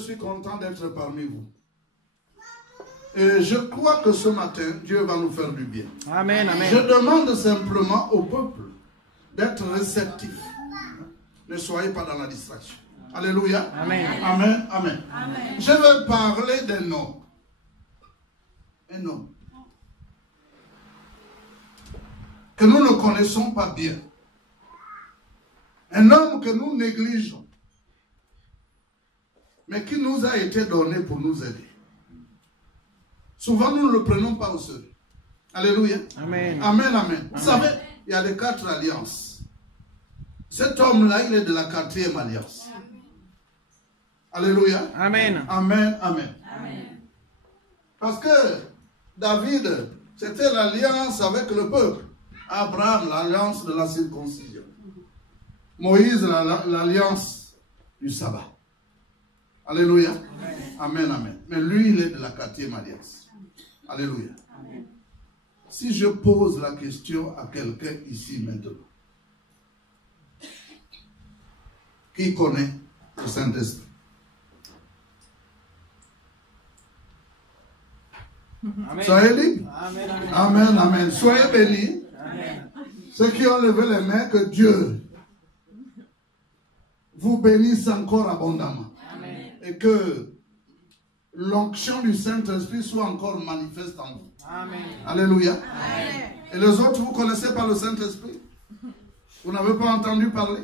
suis content d'être parmi vous. Et je crois que ce matin, Dieu va nous faire du bien. Amen, amen. Je demande simplement au peuple d'être réceptif. Ne soyez pas dans la distraction. Alléluia. Amen. Amen. Amen. Amen. Je vais parler d'un homme. Un homme que nous ne connaissons pas bien. Un homme que nous négligeons. Mais qui nous a été donné pour nous aider. Souvent, nous ne le prenons pas au sérieux. Alléluia. Amen. Amen, amen. Vous savez, il y a les 4 alliances. Cet homme-là, il est de la 4e alliance. Alléluia. Amen. Amen, amen. Amen. Parce que David, c'était l'alliance avec le peuple. Abraham, l'alliance de la circoncision. Moïse, l'alliance du sabbat. Alléluia. Amen, amen. Mais lui, il est de la 4e alliance. Alléluia. Amen. Si je pose la question à quelqu'un ici maintenant, qui connaît le Saint-Esprit? Soyez libres. Amen, amen. Amen, amen. Soyez bénis. Amen. Ceux qui ont levé les mains, que Dieu vous bénisse encore abondamment. Amen. Et que l'onction du Saint-Esprit soit encore manifeste en vous. Amen. Alléluia. Amen. Et les autres, vous ne connaissez pas le Saint-Esprit? Vous n'avez pas entendu parler?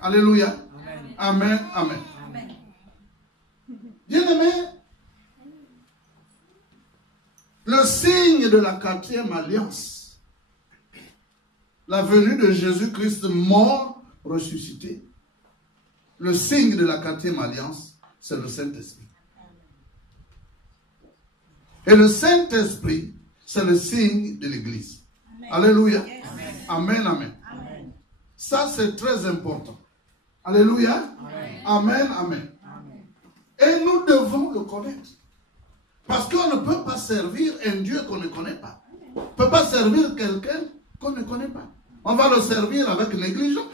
Alléluia. Amen. Amen. Amen. Bien-aimé, le signe de la 4e alliance, la venue de Jésus-Christ mort, ressuscité, le signe de la 4e alliance, c'est le Saint-Esprit. Et le Saint-Esprit, c'est le signe de l'Église. Alléluia. Amen, amen. Amen. Ça, c'est très important. Alléluia. Amen, amen. Amen. Et nous devons le connaître. Parce qu'on ne peut pas servir un Dieu qu'on ne connaît pas. On ne peut pas servir quelqu'un qu'on ne connaît pas. On va le servir avec négligence.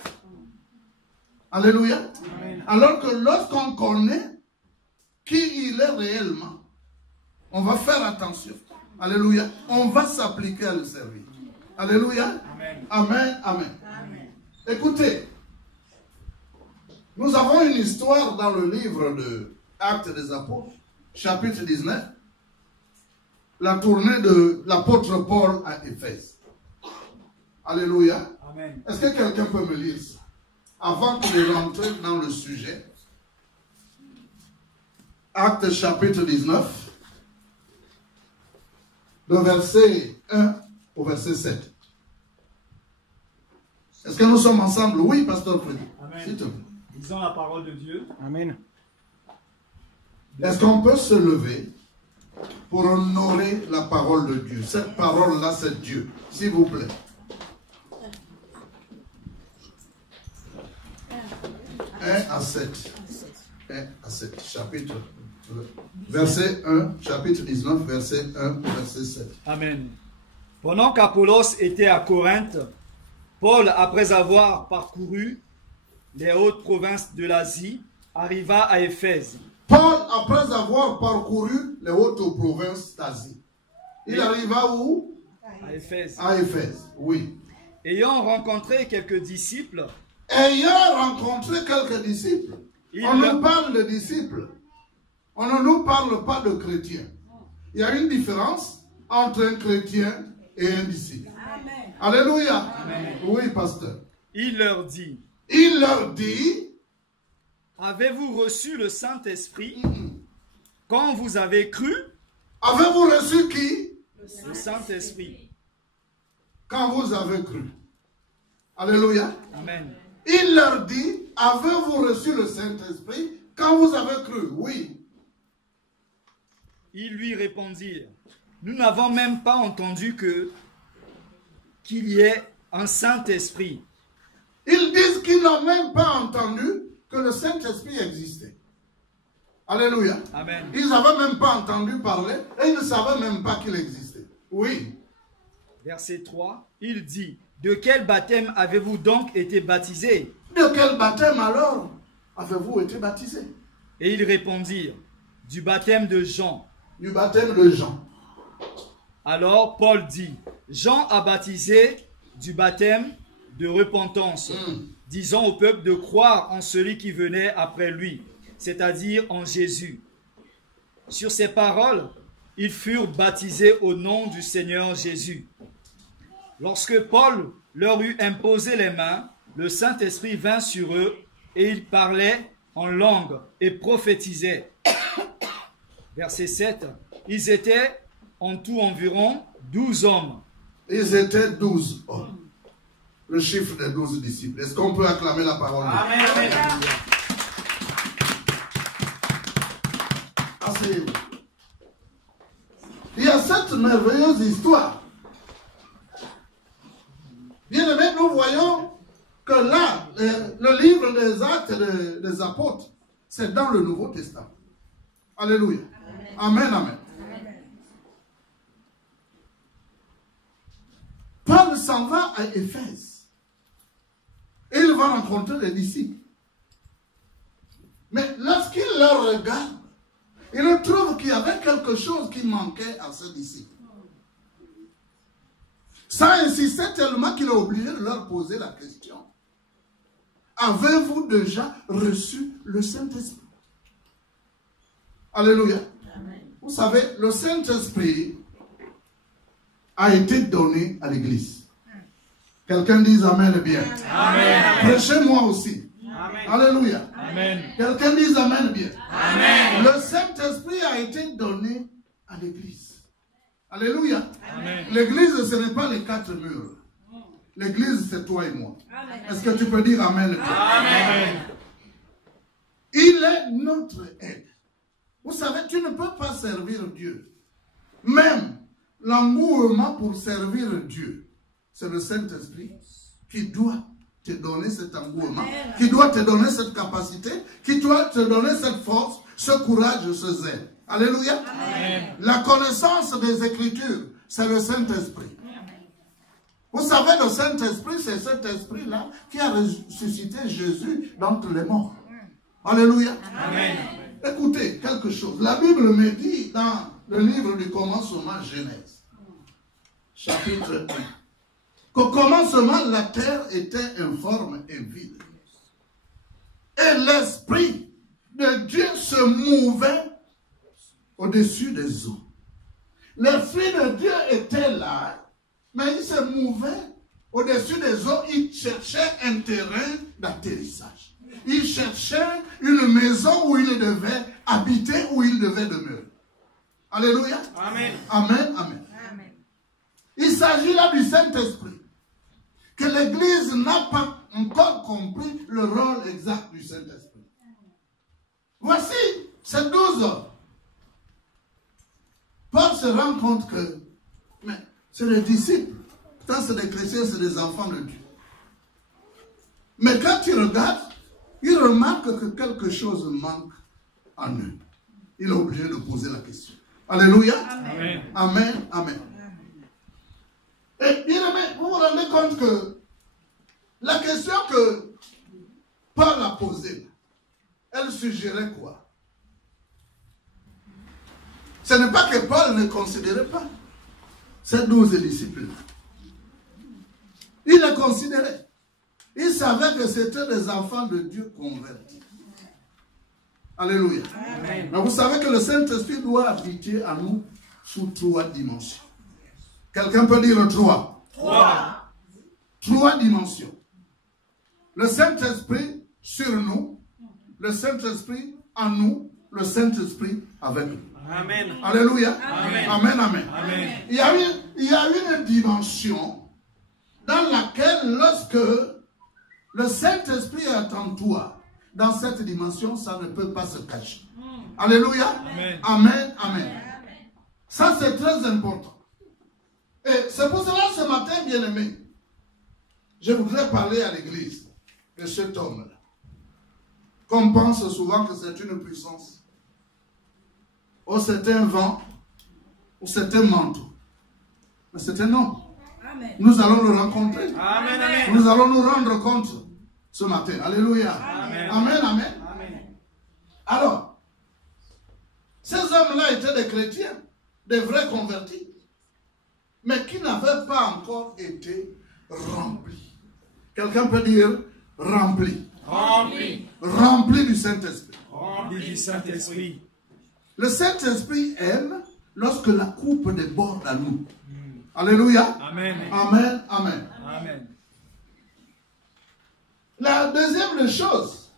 Alléluia. Amen. Alors que lorsqu'on connaît qui il est réellement, on va faire attention. Alléluia. On va s'appliquer à le servir. Alléluia. Amen. Amen. Amen. Amen. Écoutez, nous avons une histoire dans le livre de Actes des Apôtres, chapitre 19, la tournée de l'apôtre Paul à Éphèse. Alléluia. Est-ce que quelqu'un peut me lire ça? Avant de rentrer dans le sujet. Actes chapitre 19. De verset 1 au verset 7. Est-ce que nous sommes ensemble? Oui, pasteur Frédéric. S'il te plaît. Lisons la parole de Dieu. Amen. Est-ce qu'on peut se lever pour honorer la parole de Dieu? Cette parole-là, c'est Dieu. S'il vous plaît. 1 à 7. 1 à 7. Chapitre. Verset 1, chapitre 19, verset 1, verset 7. Amen. Pendant qu'Apollos était à Corinthe, Paul, après avoir parcouru les hautes provinces de l'Asie, arriva à Éphèse. Paul, après avoir parcouru les hautes provinces d'Asie, il arriva où? À Éphèse. À Éphèse, oui. Ayant rencontré quelques disciples. Ayant rencontré quelques disciples. On nous parle de disciples. On ne nous parle pas de chrétiens. Il y a une différence entre un chrétien et un disciple. Amen. Alléluia. Amen. Oui, pasteur. Il leur dit. Il leur dit. Avez-vous reçu le Saint-Esprit quand vous avez cru? Avez-vous reçu qui? Le Saint-Esprit. Quand vous avez cru. Alléluia. Amen. Il leur dit, avez-vous reçu le Saint-Esprit quand vous avez cru? Oui. Ils lui répondirent, nous n'avons même pas entendu qu'il y ait un Saint-Esprit. Ils disent qu'ils n'ont même pas entendu que le Saint-Esprit existait. Alléluia. Amen. Ils n'avaient même pas entendu parler et ils ne savaient même pas qu'il existait. Oui. Verset 3, il dit, de quel baptême avez-vous donc été baptisés? De quel baptême alors avez-vous été baptisés? Et ils répondirent, du baptême de Jean. Du baptême de Jean. Alors Paul dit, Jean a baptisé du baptême de repentance, disant au peuple de croire en celui qui venait après lui, c'est-à-dire en Jésus. Sur ces paroles, ils furent baptisés au nom du Seigneur Jésus. Lorsque Paul leur eut imposé les mains, le Saint-Esprit vint sur eux et ils parlaient en langue et prophétisaient. Verset 7. Ils étaient en tout environ 12 hommes. Ils étaient 12 hommes. Le chiffre des 12 disciples. Est-ce qu'on peut acclamer la parole de Dieu? Amen. Asseyez-vous. Il y a cette merveilleuse histoire. Bien aimé, nous voyons que là, le livre des Actes des Apôtres, c'est dans le Nouveau Testament. Alléluia. Amen, amen. Paul s'en va à Éphèse. Et il va rencontrer les disciples. Mais lorsqu'il leur regarde, il trouve qu'il y avait quelque chose qui manquait à ces disciples. Ça insistait tellement qu'il est obligé de leur poser la question. Avez-vous déjà reçu le Saint-Esprit? Alléluia. Amen. Vous savez, le Saint-Esprit a été donné à l'Église. Quelqu'un dise Amen bien. Amen. Prêchez-moi aussi. Amen. Alléluia. Amen. Quelqu'un dise Amen bien. Amen. Le Saint-Esprit a été donné à l'Église. Alléluia. L'Église, ce n'est pas les 4 murs. L'Église, c'est toi et moi. Est-ce que tu peux dire Amen bien? Amen. Il est notre aide. Vous savez, tu ne peux pas servir Dieu. Même l'engouement pour servir Dieu, c'est le Saint-Esprit qui doit te donner cet engouement, qui doit te donner cette capacité, qui doit te donner cette force, ce courage, ce zèle. Alléluia. Amen. La connaissance des Écritures, c'est le Saint-Esprit. Vous savez, le Saint-Esprit, c'est cet esprit-là qui a ressuscité Jésus d'entre les morts. Alléluia. Amen. Écoutez, quelque chose. La Bible me dit dans le livre du commencement, Genèse, chapitre 1, qu'au commencement, la terre était informe et vide. Et l'Esprit de Dieu se mouvait au-dessus des eaux. L'Esprit de Dieu était là, mais il se mouvait au-dessus des eaux. Il cherchait un terrain d'atterrissage. Il cherchait une maison où il devait habiter, où il devait demeurer. Alléluia. Amen. Amen. Amen. Amen. Il s'agit là du Saint-Esprit. Que l'Église n'a pas encore compris le rôle exact du Saint-Esprit. Voici ces 12 hommes. Paul se rend compte que c'est des disciples. Quand c'est des chrétiens, c'est des enfants de Dieu. Mais quand il regarde, il remarque que quelque chose manque en eux. Il est obligé de poser la question. Alléluia. Amen. Amen. Amen. Et bien aimé, vous vous rendez compte que la question que Paul a posée, elle suggérait quoi? Ce n'est pas que Paul ne considérait pas ces 12 disciples. Il les considérait. Il savait que c'était des enfants de Dieu convertis. Alléluia. Amen. Mais vous savez que le Saint-Esprit doit habiter à nous sous 3 dimensions. Quelqu'un peut dire 3. 3 dimensions. Le Saint-Esprit sur nous, le Saint-Esprit en nous, le Saint-Esprit avec nous. Amen. Alléluia. Amen. Amen. Amen. Amen. Il y a une dimension dans laquelle lorsque le Saint-Esprit est en toi, dans cette dimension, ça ne peut pas se cacher. Alléluia. Amen. Amen. Amen. Ça, c'est très important. Et c'est pour cela, ce matin, bien-aimé, je voudrais parler à l'église de cet homme-là. Qu'on pense souvent que c'est une puissance. Ou c'est un vent, ou c'est un manteau. Mais c'est un homme. Amen. Nous allons le rencontrer. Amen, amen. Nous allons nous rendre compte ce matin. Alléluia. Amen. Amen, amen. Amen. Alors, hommes-là étaient des chrétiens, des vrais convertis, mais qui n'avaient pas encore été remplis. Quelqu'un peut dire remplis. Rempli. Remplis du Saint-Esprit. Rempli du Saint-Esprit. Le Saint-Esprit aime lorsque la coupe déborde à nous. Alléluia. Amen. Amen. Amen. Amen. La deuxième des choses,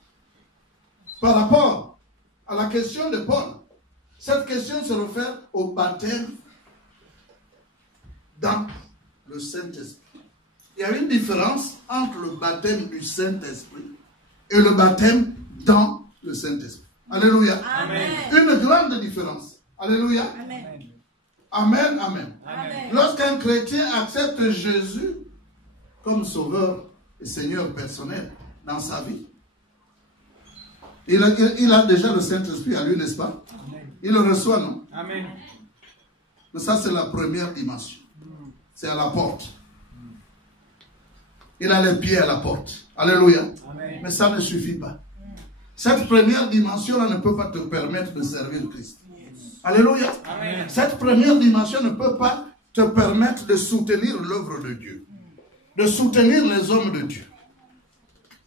par rapport à la question de Paul, cette question se réfère au baptême dans le Saint-Esprit. Il y a une différence entre le baptême du Saint-Esprit et le baptême dans le Saint-Esprit. Alléluia. Amen. Une grande différence. Alléluia. Amen. Amen. Amen. Amen. Lorsqu'un chrétien accepte Jésus comme sauveur et Seigneur personnel dans sa vie, il a déjà le Saint-Esprit à lui, n'est-ce pas? Il le reçoit, non? Amen. Mais ça, c'est la première dimension. C'est à la porte. Il a les pieds à la porte. Alléluia. Amen. Mais ça ne suffit pas. Cette première dimension-là ne peut pas te permettre de servir Christ. Alléluia. Amen. Cette première dimension ne peut pas te permettre de soutenir l'œuvre de Dieu, de soutenir les hommes de Dieu.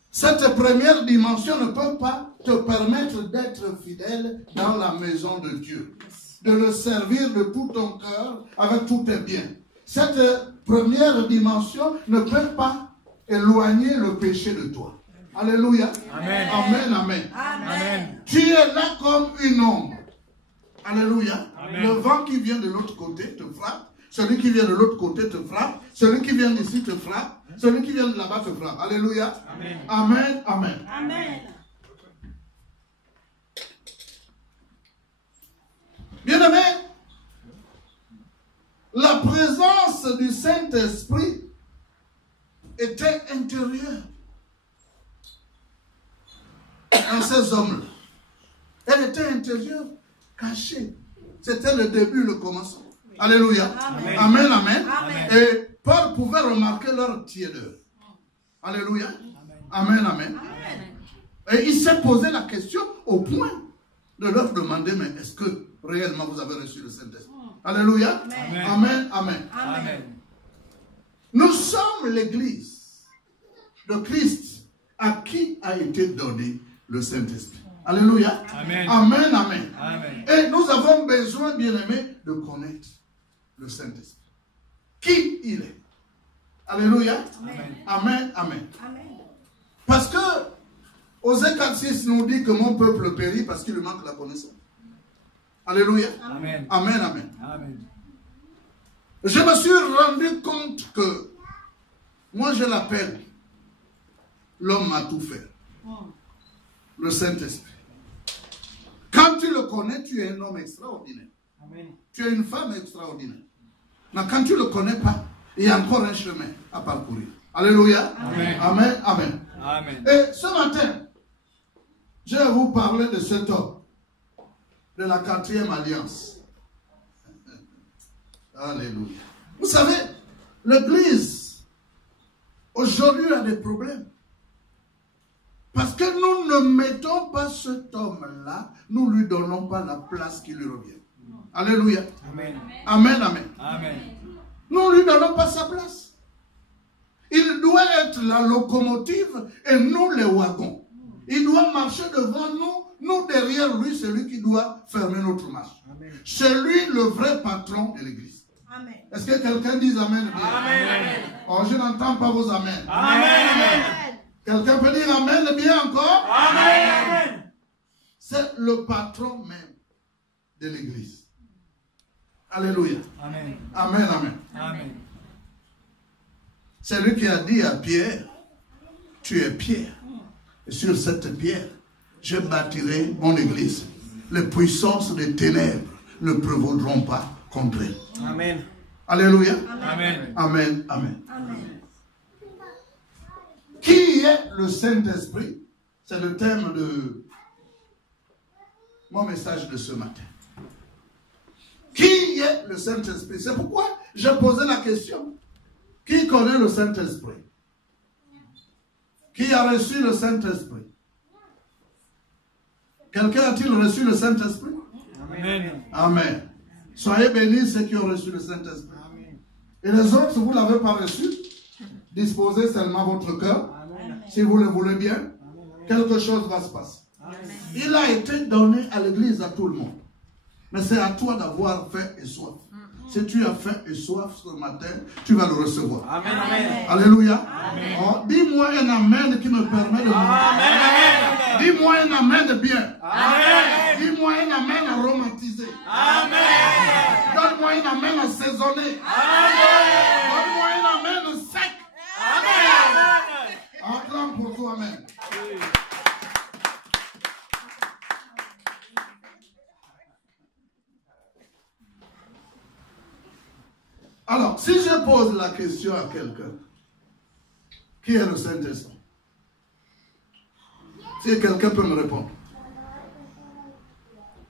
Cette première dimension ne peut pas te permettre d'être fidèle dans la maison de Dieu, de le servir de tout ton cœur, avec tous tes biens. Cette première dimension ne peut pas éloigner le péché de toi. Alléluia. Amen. Amen, amen. Amen. Tu es là comme une ombre. Alléluia. Amen. Le vent qui vient de l'autre côté te frappe. Celui qui vient de l'autre côté te frappe. Celui qui vient d'ici te frappe. Celui qui vient de là-bas te frappe. Alléluia. Amen. Amen. Amen. Amen. Bien-aimé, la présence du Saint-Esprit était intérieure dans ces hommes-là. Elle était intérieure, cachée. C'était le début, le commencement. Alléluia. Amen. Amen, amen. Amen. Et Paul pouvait remarquer leur tiédeur. Alléluia. Amen, amen. Et il s'est posé la question au point de leur demander, mais est-ce que réellement vous avez reçu le Saint-Esprit? Alléluia. Amen. Amen, amen. Amen. Nous sommes l'église de Christ à qui a été donné le Saint-Esprit. Alléluia. Amen. Amen, amen. Amen. Et nous avons besoin, bien-aimés, de connaître le Saint-Esprit. Qui il est. Alléluia. Amen. Amen, amen. Parce que Osée 4:6 nous dit que mon peuple périt parce qu'il lui manque la connaissance. Alléluia. Amen. Amen, amen. Amen. Je me suis rendu compte que moi je l'appelle l'homme à tout faire. Le Saint-Esprit. Quand tu le connais, tu es un homme extraordinaire. Amen. Tu es une femme extraordinaire. Mais quand tu ne le connais pas, il y a encore un chemin à parcourir. Alléluia. Amen. Amen. Amen. Amen. Et ce matin, je vais vous parler de cet homme, de la 4e alliance. Alléluia. Vous savez, l'Église, aujourd'hui, a des problèmes. Parce que nous ne mettons pas cet homme-là, nous ne lui donnons pas la place qui lui revient. Alléluia. Amen. Amen, amen. Amen. Nous ne lui donnons pas sa place. Il doit être la locomotive et nous les wagons. Il doit marcher devant nous, nous derrière lui, c'est lui qui doit fermer notre marche. C'est lui le vrai patron de l'église. Est-ce que quelqu'un dit amen? Amen. Oh, je n'entends pas vos amen. Amen. Quelqu'un peut dire amen bien encore? Amen. C'est le patron même de l'église. Alléluia. Amen. Amen, amen. Amen. C'est lui qui a dit à Pierre, tu es Pierre. Et sur cette pierre, je bâtirai mon église. Les puissances des ténèbres ne prévaudront pas contre elle. Amen. Alléluia. Amen. Amen, amen. Qui est le Saint-Esprit? C'est le thème de mon message de ce matin. Qui est le Saint-Esprit? C'est pourquoi j'ai posé la question. Qui connaît le Saint-Esprit? Qui a reçu le Saint-Esprit? Quelqu'un a-t-il reçu le Saint-Esprit? Amen. Amen. Soyez bénis ceux qui ont reçu le Saint-Esprit. Et les autres, si vous ne l'avez pas reçu, disposez seulement votre cœur. Si vous le voulez bien, quelque chose va se passer. Il a été donné à l'église à tout le monde. Mais c'est à toi d'avoir faim et soif. Si tu as faim et soif ce matin, tu vas le recevoir. Amen. Amen. Alléluia. Oh, dis-moi un amen qui me permet de Amen. Dis-moi un amen bien. Amen. Dis-moi un amen aromatisé. Amen. Donne-moi un amen assaisonné. Amen. Donne-moi un amen sec. Amen. Acclame pour toi, amen. Alors, si je pose la question à quelqu'un, qui est le Saint-Esprit? Si quelqu'un peut me répondre.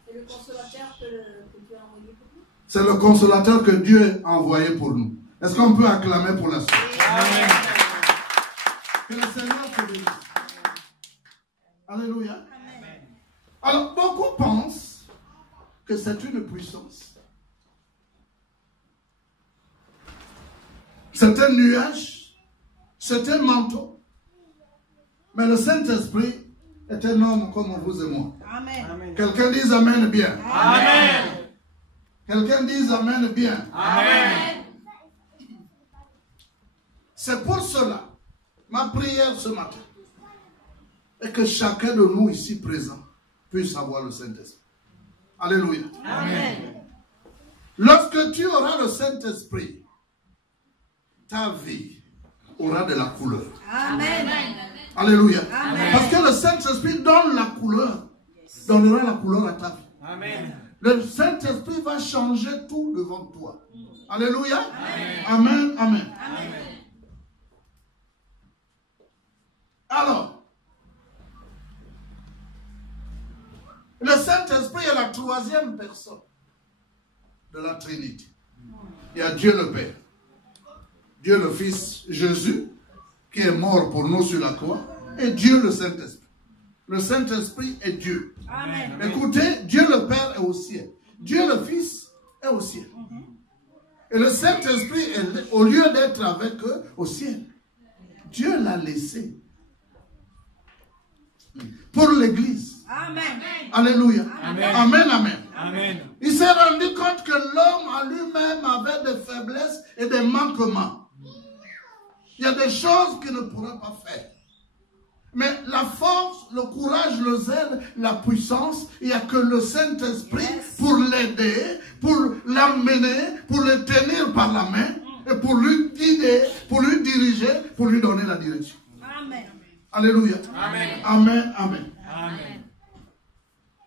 C'est le consolateur que Dieu a envoyé pour nous. C'est le consolateur que Dieu a envoyé pour nous. Est-ce qu'on peut acclamer pour la suite? Amen. Que le Seigneur te bénisse. Alléluia. Alors, beaucoup pensent que c'est une puissance. C'est un nuage, c'est un manteau. Mais le Saint-Esprit est un homme comme vous et moi. Amen. Quelqu'un dise Amen bien. Amen. Quelqu'un dise Amen bien. Amen. C'est pour cela, ma prière ce matin, est que chacun de nous ici présents puisse avoir le Saint-Esprit. Alléluia. Amen. Lorsque tu auras le Saint-Esprit, ta vie aura de la couleur. Amen. Alléluia. Amen. Parce que le Saint-Esprit donne la couleur, donnera la couleur à ta vie. Amen. Le Saint-Esprit va changer tout devant toi. Alléluia. Amen. Amen. Amen. Alors, le Saint-Esprit est la troisième personne de la Trinité. Il y a Dieu le Père, Dieu le Fils, Jésus, qui est mort pour nous sur la croix, et Dieu le Saint-Esprit. Le Saint-Esprit est Dieu. Amen. Écoutez, Dieu le Père est au ciel. Dieu le Fils est au ciel. Et le Saint-Esprit, au lieu d'être avec eux au ciel, Dieu l'a laissé pour l'Église. Amen. Alléluia. Amen. Amen, amen. Amen. Il s'est rendu compte que l'homme en lui-même avait des faiblesses et des manquements. Il y a des choses qu'il ne pourrait pas faire. Mais la force, le courage, le zèle, la puissance, il n'y a que le Saint-Esprit pour l'aider, pour l'amener, pour le tenir par la main et pour lui guider, pour lui diriger, pour lui donner la direction. Amen. Alléluia. Amen. Amen, amen. Amen.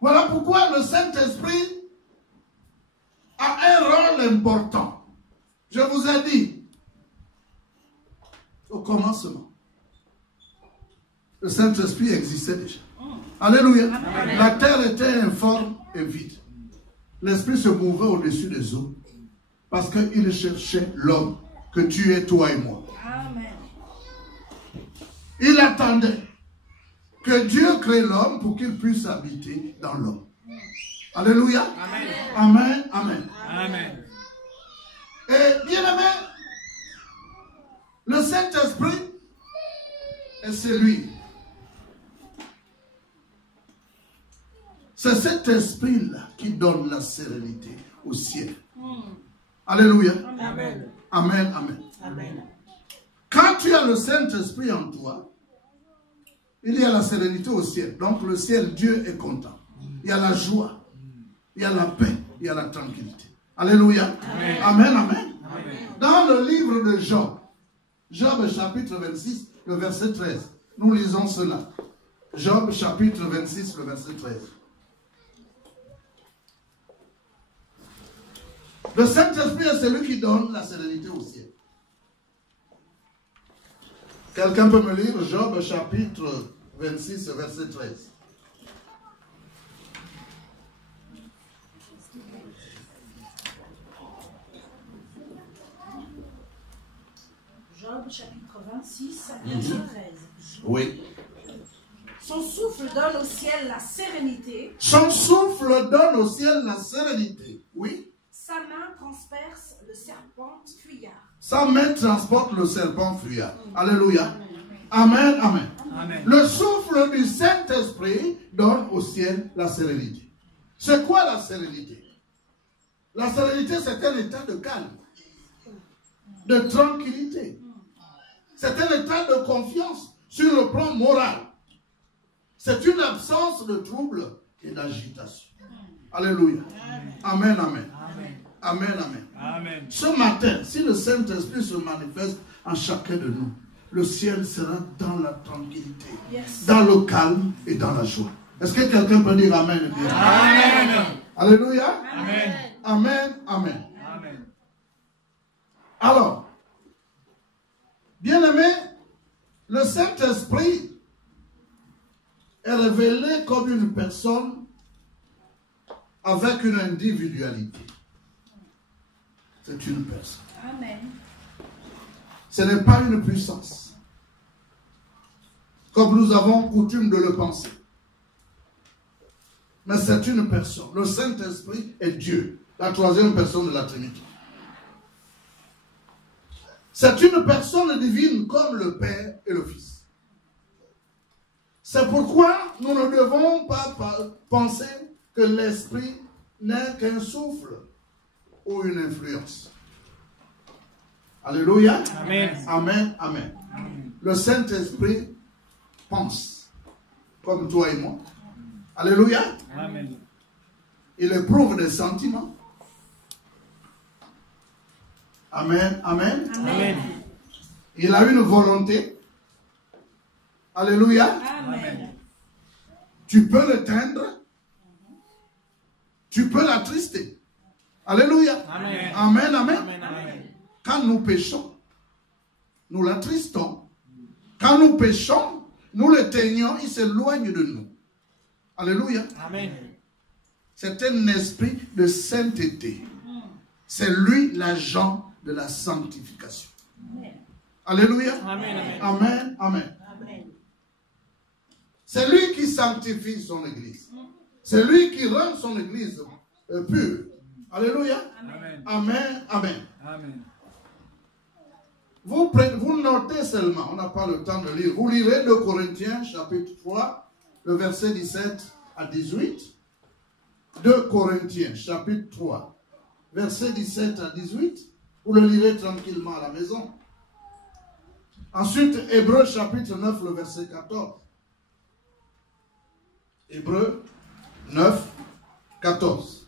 Voilà pourquoi le Saint-Esprit a un rôle important. Je vous ai dit, au commencement, le Saint-Esprit existait déjà. Alléluia. Amen. La terre était informe et vide. L'Esprit se mouvait au-dessus des eaux parce qu'il cherchait l'homme que tu es, toi et moi. Amen. Il attendait que Dieu crée l'homme pour qu'il puisse habiter dans l'homme. Alléluia. Amen. Amen. Amen. Amen. Et bien aimé, le Saint-Esprit est celui. C'est cet esprit-là qui donne la sérénité au ciel. Alléluia. Amen. Amen. Amen. Amen. Quand tu as le Saint-Esprit en toi, il y a la sérénité au ciel. Donc le ciel, Dieu est content. Il y a la joie, il y a la paix, il y a la tranquillité. Alléluia. Amen. Amen, amen. Amen. Dans le livre de Job, Job chapitre 26, le verset 13, nous lisons cela. Job chapitre 26, le verset 13. Le Saint-Esprit est celui qui donne la sérénité au ciel. Quelqu'un peut me lire Job chapitre 26, verset 13. Job chapitre 26, verset 13. Oui. Son souffle donne au ciel la sérénité. Son souffle donne au ciel la sérénité. Oui. Sa main transperce le serpent fuyard. Sa main transporte le serpent fuyard. Alléluia. Amen, amen. Amen. Le souffle du Saint-Esprit donne au ciel la sérénité. C'est quoi la sérénité? La sérénité, c'est un état de calme, de tranquillité. C'est un état de confiance sur le plan moral. C'est une absence de trouble et d'agitation. Alléluia. Amen, amen. Amen, amen. Amen. Ce matin, si le Saint-Esprit se manifeste en chacun de nous, le ciel sera dans la tranquillité, dans le calme et dans la joie. Est-ce que quelqu'un peut dire Amen? Amen. Alléluia. Amen. Amen, amen. Amen. Alors, bien-aimé, le Saint-Esprit est révélé comme une personne avec une individualité. C'est une personne. Amen. Ce n'est pas une puissance, comme nous avons coutume de le penser. Mais c'est une personne. Le Saint-Esprit est Dieu, la troisième personne de la Trinité. C'est une personne divine comme le Père et le Fils. C'est pourquoi nous ne devons pas penser que l'Esprit n'est qu'un souffle ou une influence. Alléluia. Amen. Amen, amen. Le Saint-Esprit pense comme toi et moi. Alléluia. Amen. Il éprouve des sentiments. Amen, amen. Amen. Il a une volonté. Alléluia. Amen. Tu peux l'éteindre. Tu peux l'attrister. Alléluia. Amen. Amen, amen. Amen. Quand nous péchons, nous l'attristons. Quand nous péchons, nous l'éteignons, il s'éloigne de nous. Alléluia. Amen. C'est un esprit de sainteté. C'est lui l'agent de la sanctification. Alléluia. Amen. Amen. Amen. C'est lui qui sanctifie son église. C'est lui qui rend son église pure. Alléluia. Amen. Amen. Amen. Amen. Vous notez seulement, on n'a pas le temps de lire. Vous lirez 2 Corinthiens chapitre 3, le verset 17 à 18. 2 Corinthiens chapitre 3, verset 17 à 18. Vous le lirez tranquillement à la maison. Ensuite, Hébreux chapitre 9, le verset 14. Hébreux 9, 14.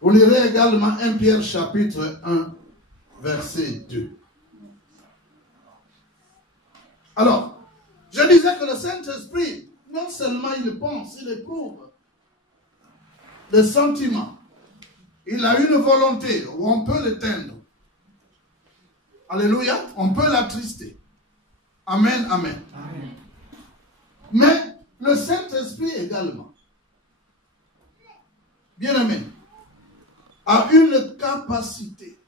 Vous lirez également 1 Pierre chapitre 1, verset 2. Alors, je disais que le Saint-Esprit, non seulement il pense, il éprouve des sentiments. Il a une volonté où on peut l'éteindre. Alléluia, on peut l'attrister. Amen, amen. Amen. Mais le Saint-Esprit également, bien aimé, a une capacité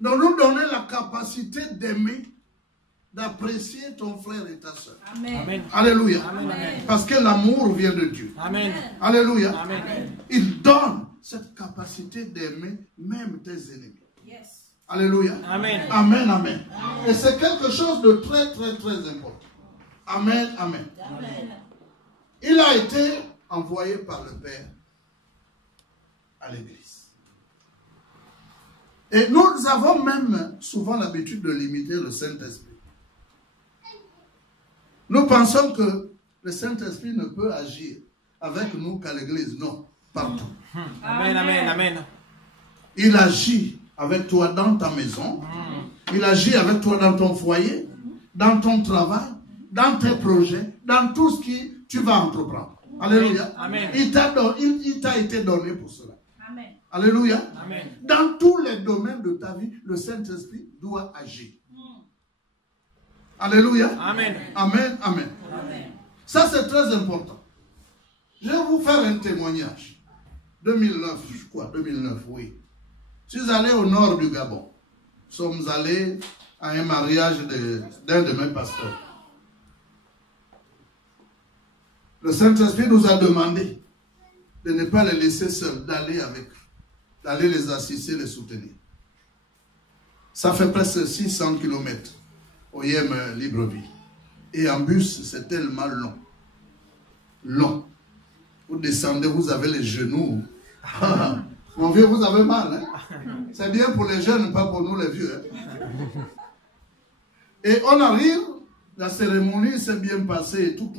de nous donner la capacité d'aimer, d'apprécier ton frère et ta soeur. Amen. Alléluia. Amen. Amen. Parce que l'amour vient de Dieu. Amen. Alléluia. Amen. Il donne cette capacité d'aimer même tes ennemis. Yes. Alléluia. Amen. Amen, amen. Et c'est quelque chose de très, très, très important. Amen, amen. Il a été envoyé par le Père à l'église. Et nous avons même souvent l'habitude de limiter le Saint-Esprit. Nous pensons que le Saint-Esprit ne peut agir avec nous qu'à l'église. Non, partout. Amen. Amen. Amen. Il agit avec toi dans ta maison. Il agit avec toi dans ton foyer, dans ton travail, dans tes projets, dans tout ce que tu vas entreprendre. Alléluia. Amen. Il t'a été donné pour cela. Amen. Alléluia. Amen. Dans tous les domaines de ta vie, le Saint-Esprit doit agir. Alléluia. Amen. Amen. Amen. Amen. Ça, c'est très important. Je vais vous faire un témoignage. 2009, je crois. 2009, oui. Je suis allé au nord du Gabon. Nous sommes allés à un mariage d'un de mes pasteurs. Le Saint-Esprit nous a demandé de ne pas les laisser seuls, d'aller avec eux, d'aller les assister, les soutenir. Ça fait presque 600 km au Yem Libreville. Et en bus, c'est tellement long. Long. Vous descendez, vous avez les genoux. Mon vieux, vous avez mal. Hein? C'est bien pour les jeunes, pas pour nous les vieux. Hein? Et on arrive, la cérémonie s'est bien passée et tout.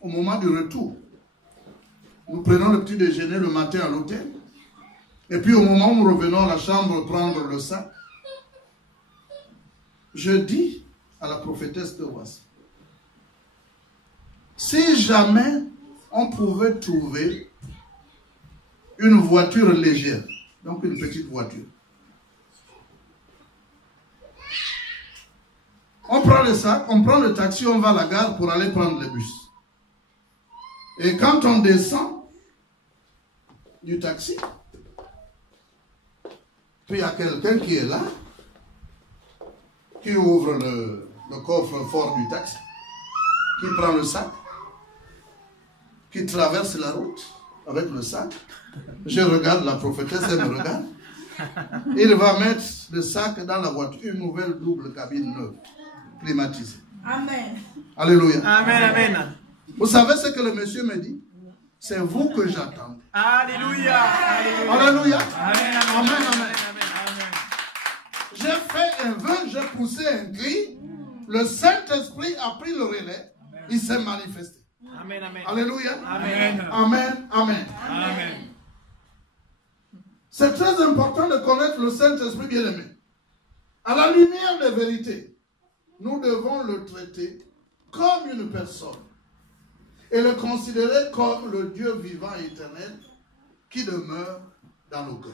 Au moment du retour, nous prenons le petit déjeuner le matin à l'hôtel. Et puis au moment où nous revenons à la chambre prendre le sac, je dis à la prophétesse de Ouass, si jamais on pouvait trouver une voiture légère, donc une petite voiture, on prend le sac, on prend le taxi, on va à la gare pour aller prendre le bus. Et quand on descend du taxi, puis il y a quelqu'un qui est là, qui ouvre le coffre-fort du taxi, qui prend le sac, qui traverse la route avec le sac. Je regarde la prophétesse, elle me regarde. Il va mettre le sac dans la voiture, une nouvelle double cabine neuve, climatisée. Amen. Alléluia. Amen, amen. Vous savez ce que le monsieur me dit? C'est vous que j'attends. Alléluia. Alléluia. Amen, Amen, amen. J'ai fait un vœu, j'ai poussé un cri. Le Saint-Esprit a pris le relais. Il s'est manifesté. Amen, amen. Alléluia. Amen. Amen, amen. Amen. C'est très important de connaître le Saint-Esprit bien-aimé. À la lumière des vérités, nous devons le traiter comme une personne et le considérer comme le Dieu vivant et éternel qui demeure dans nos cœurs.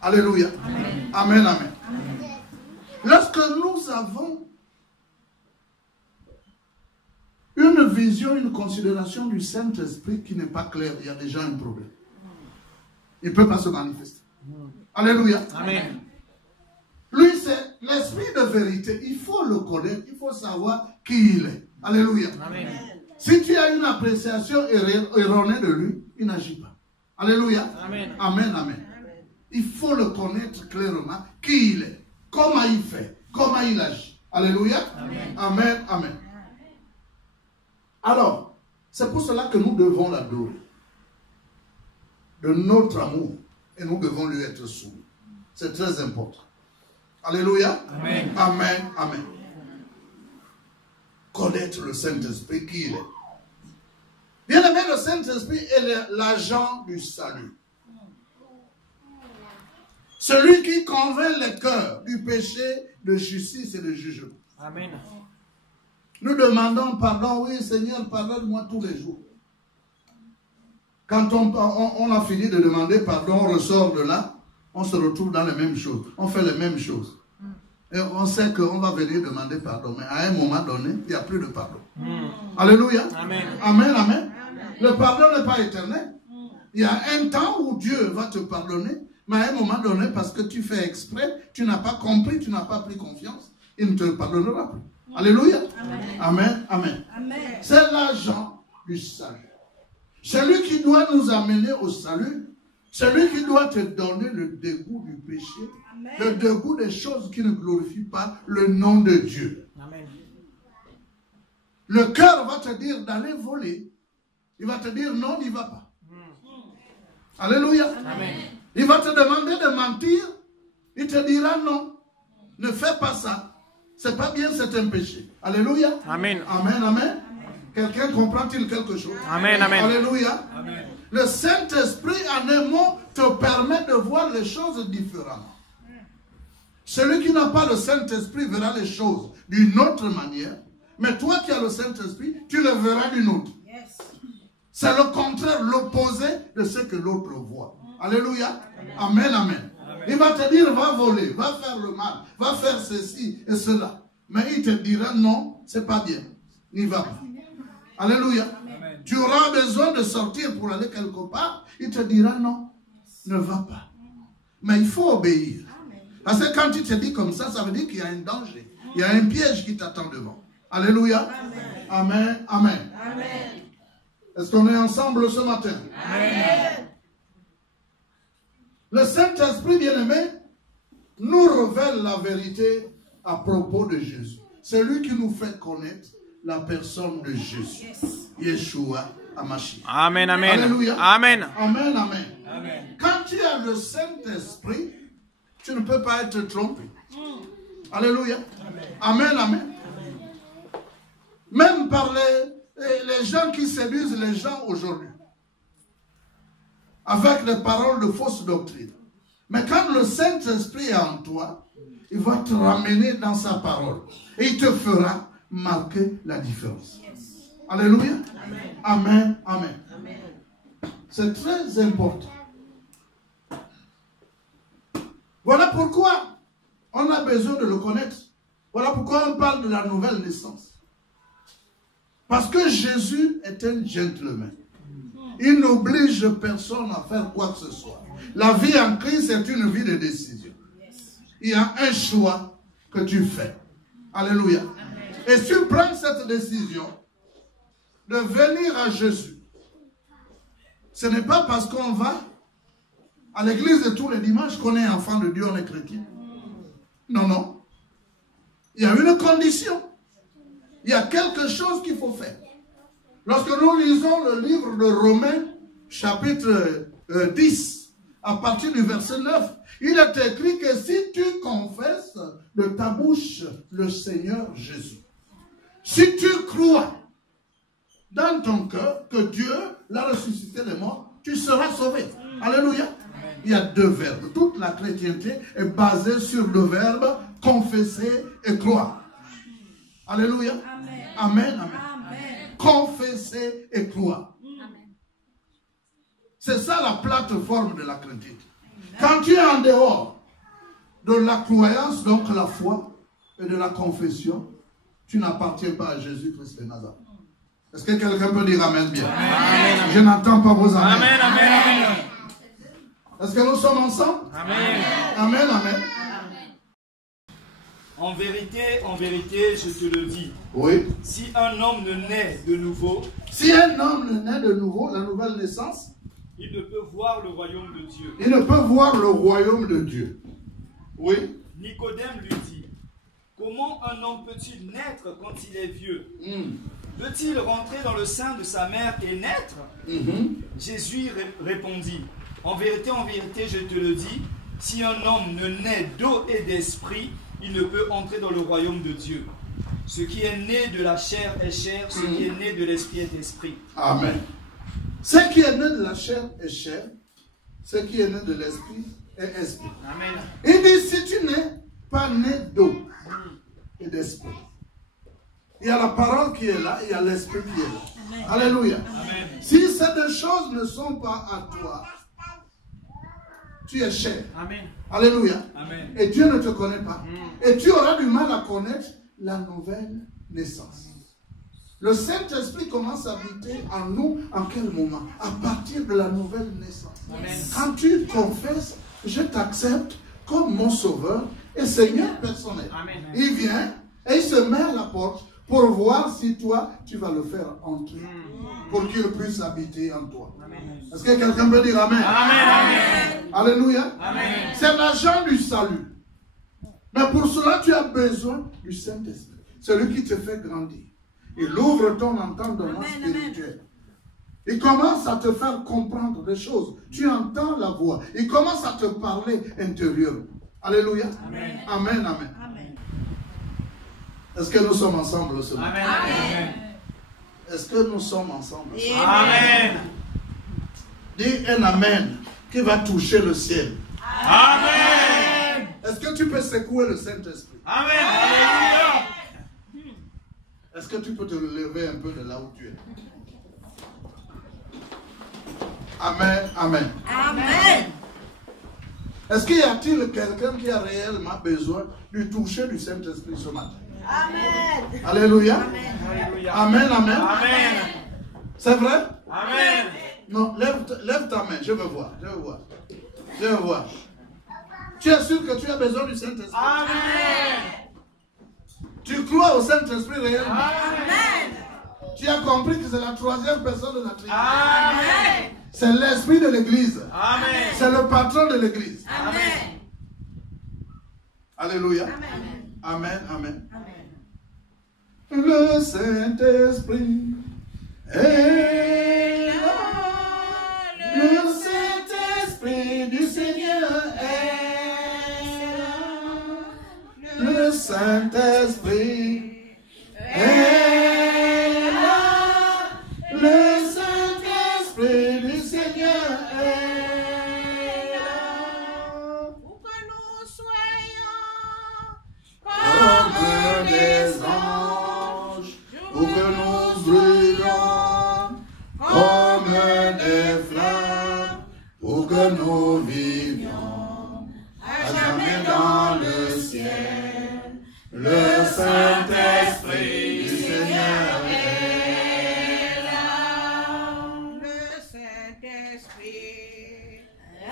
Alléluia. Amen. Amen, amen. Amen. Lorsque nous avons une vision, une considération du Saint-Esprit qui n'est pas claire, il y a déjà un problème. Il ne peut pas se manifester. Alléluia. Amen. Lui, c'est l'esprit de vérité. Il faut le connaître. Il faut savoir qui il est. Alléluia. Amen. Si tu as une appréciation erronée de lui, il n'agit pas. Alléluia. Amen. Amen, amen. Il faut le connaître clairement qui il est, comment il fait, comment il agit. Alléluia. Amen. Amen, amen. Alors, c'est pour cela que nous devons l'adorer. De notre amour. Et nous devons lui être soumis. C'est très important. Alléluia. Amen. Amen. Amen. Connaître le Saint-Esprit, qui il est. Bien aimé, le Saint-Esprit est l'agent du salut. Celui qui convainc les cœurs du péché, de justice et de jugement. Amen. Nous demandons pardon. Oui, Seigneur, pardonne-moi tous les jours. Quand on a fini de demander pardon, on ressort de là, on se retrouve dans les mêmes choses. On fait les mêmes choses. Et on sait qu'on va venir demander pardon. Mais à un moment donné, il n'y a plus de pardon. Alléluia. Amen. Amen, amen. Le pardon n'est pas éternel. Il y a un temps où Dieu va te pardonner. Mais à un moment donné, parce que tu fais exprès, tu n'as pas compris, tu n'as pas pris confiance, il ne te pardonnera plus. Alléluia. Amen. Amen. Amen. C'est l'agent du salut. Celui qui doit nous amener au salut, celui qui doit te donner le dégoût du péché, Amen. Le dégoût des choses qui ne glorifient pas le nom de Dieu. Amen. Le cœur va te dire d'aller voler. Il va te dire non, n'y va pas. Alléluia. Amen. Il va te demander de mentir. Il te dira non, ne fais pas ça. C'est pas bien, c'est un péché. Alléluia. Amen. Amen, amen. Quelqu'un comprend-il quelque chose? Amen, amen. Alléluia. Amen. Le Saint-Esprit, en un mot, te permet de voir les choses différemment. Celui qui n'a pas le Saint-Esprit verra les choses d'une autre manière. Mais toi qui as le Saint-Esprit, tu le verras d'une autre. Yes. C'est le contraire, l'opposé de ce que l'autre voit. Alléluia. Amen, amen. Amen. Il va te dire, va voler, va faire le mal, va faire ceci et cela. Mais il te dira, non, c'est pas bien. N'y va pas. Alléluia. Amen. Tu auras besoin de sortir pour aller quelque part. Il te dira, non, ne va pas. Mais il faut obéir. Parce que quand tu te dis comme ça veut dire qu'il y a un danger. Il y a un piège qui t'attend devant. Alléluia. Amen. Amen. Amen. Est-ce qu'on est ensemble ce matin? Amen. Le Saint-Esprit bien-aimé nous révèle la vérité à propos de Jésus. C'est lui qui nous fait connaître la personne de Jésus. Yeshua Hamashiach. Amen, amen. Alléluia. Amen. Amen, amen. Amen. Quand tu as le Saint-Esprit, tu ne peux pas être trompé. Alléluia. Amen, amen. Même par les gens qui séduisent les gens aujourd'hui, avec les paroles de fausse doctrine. Mais quand le Saint-Esprit est en toi, il va te ramener dans sa parole. Et il te fera marquer la différence. Alléluia. Amen, amen. C'est très important. Voilà pourquoi on a besoin de le connaître. Voilà pourquoi on parle de la nouvelle naissance. Parce que Jésus est un gentleman. Il n'oblige personne à faire quoi que ce soit. La vie en Christ est une vie de décision. Il y a un choix que tu fais. Alléluia. Et si tu prends cette décision de venir à Jésus, ce n'est pas parce qu'on va à l'église de tous les dimanches qu'on est enfant de Dieu, on est chrétien. Non, non. Il y a une condition. Il y a quelque chose qu'il faut faire. Lorsque nous lisons le livre de Romains, chapitre 10, à partir du verset 9, il est écrit que si tu confesses de ta bouche le Seigneur Jésus, si tu crois dans ton cœur que Dieu l'a ressuscité des morts, tu seras sauvé. Alléluia. Il y a deux verbes. Toute la chrétienté est basée sur le verbe confesser et croire. Alléluia. Amen, amen. Confesser et croire. C'est ça la plateforme de la chrétienté. Quand tu es en dehors de la croyance, donc la foi et de la confession, tu n'appartiens pas à Jésus-Christ de Nazareth. Est-ce que quelqu'un peut dire amen bien? Amen. Je n'entends pas vos amen. Amen, amen, amen. Est-ce que nous sommes ensemble? Amen. Amen, amen. En vérité, je te le dis. Oui. Si un homme ne naît de nouveau, Si un homme ne naît de nouveau, la nouvelle naissance, il ne peut voir le royaume de Dieu. il ne peut voir le royaume de Dieu. Oui. Nicodème lui dit, comment un homme peut-il naître quand il est vieux? Peut-il rentrer dans le sein de sa mère et naître? Jésus répondit, en vérité, je te le dis, si un homme ne naît d'eau et d'esprit, il ne peut entrer dans le royaume de Dieu. Ce qui est né de la chair est chair, ce qui est né de l'esprit est esprit. Amen. Ce qui est né de la chair est chair, ce qui est né de l'esprit est esprit. Amen. Il dit, si tu n'es pas né d'eau et d'esprit, il y a la parole qui est là, il y a l'esprit qui est là. Amen. Alléluia. Amen. Si ces deux choses ne sont pas à toi, tu es chair. Amen. Alléluia. Amen. Et Dieu ne te connaît pas. Et tu auras du mal à connaître la nouvelle naissance. Le Saint-Esprit commence à habiter en nous en quel moment? À partir de la nouvelle naissance. Amen. Quand tu confesses, je t'accepte comme mon sauveur et Seigneur personnel. Amen. Il vient et il se met à la porte pour voir si toi, tu vas le faire entrer. Pour qu'il puisse habiter en toi. Est-ce que quelqu'un peut dire Amen? Amen. Amen. Alléluia. Amen. C'est l'agent du salut. Mais pour cela, tu as besoin du Saint-Esprit. Celui qui te fait grandir. Il ouvre ton entendement spirituel. Il commence à te faire comprendre des choses. Tu entends la voix. Il commence à te parler intérieurement. Alléluia. Amen. Amen, amen. Amen. Est-ce que nous sommes ensemble ce matin? Amen. Amen. Est-ce que nous sommes ensemble ce matin? Amen. Dis un amen qui va toucher le ciel. Amen. Est-ce que tu peux secouer le Saint-Esprit? Amen. Alléluia. Est-ce que tu peux te lever un peu de là où tu es? Amen, amen. Amen. Est-ce qu'il y a-t-il quelqu'un qui a réellement besoin du toucher du Saint-Esprit ce matin? Amen. Alléluia. Alléluia. Amen, amen. Amen. C'est vrai? Amen. Non, lève ta main, je veux voir, je veux voir. Je veux voir. Tu es sûr que tu as besoin du Saint-Esprit? Amen. Tu crois au Saint-Esprit réellement? Amen. Tu as compris que c'est la troisième personne de la Trinité. Amen. C'est l'Esprit de l'Église. Amen. C'est le patron de l'Église. Amen. Alléluia. Amen. Amen, amen. Amen. Le Saint-Esprit est là. Le Saint-Esprit du Seigneur est là. Le Saint-Esprit est là. Le Saint-Esprit du Seigneur est là. Où que nous soyons Comme des anges, pour que nous brillons comme des flammes, pour que nous vivions à jamais dans le ciel. Le Saint-Esprit du Seigneur est là. le Saint-Esprit.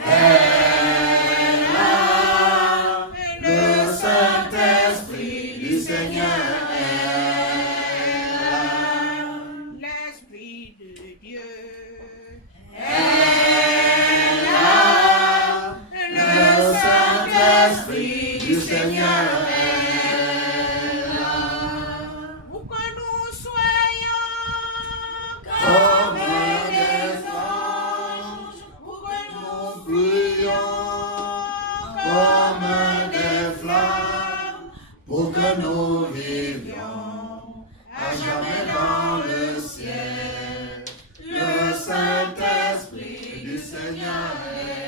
Est là. Le Saint-Esprit du Seigneur est là. L'Esprit de Dieu. Est là. Le Saint-Esprit du Seigneur est là. Où que nous soyons Comme des anges, où que nous brillons comme des flammes, pour que nous vivions à jamais dans le ciel. Le Saint-Esprit du Seigneur est